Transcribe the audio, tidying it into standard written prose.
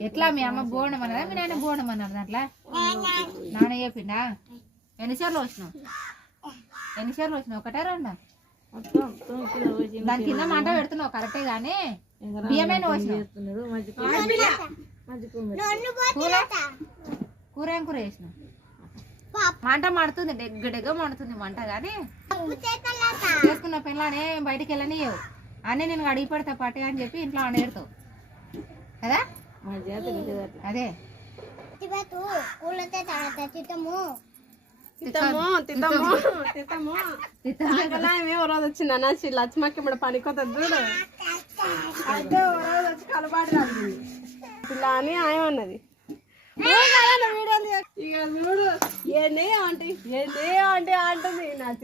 ఎట్లా మీ అమ్మ బోనం అన్నదా మీ నాయన బోనం అన్నారు దాంట్లో నాన్న చెప్పిండా ఎన్నిసార్లు వచ్చినావు ఒకటే రెండా దాని కింద మంట పెడుతున్నావు కరెక్టే గానీ బియ్యమైన వచ్చినావు కూర ఏం కూర వేసినావు మంట మండుతుంది డెగ్గ మండుతుంది మంట గానీ చేసుకున్న పిల్లని బయటికి వెళ్ళనియవు అన్నీ నేను అడిగి పెడతా పట్టే అని చెప్పి ఇంట్లో అనేరుతావు కదా అదే రోజు వచ్చిందన్నా లక్ష్మకి ఇప్పుడు పనికొద్దు చూడు అయితే ఓ రోజు వచ్చి కలబాటు రాదు ఇలా అని ఆయన ఉన్నది ఇక చూడు ఏంటి అంటే అంటుంది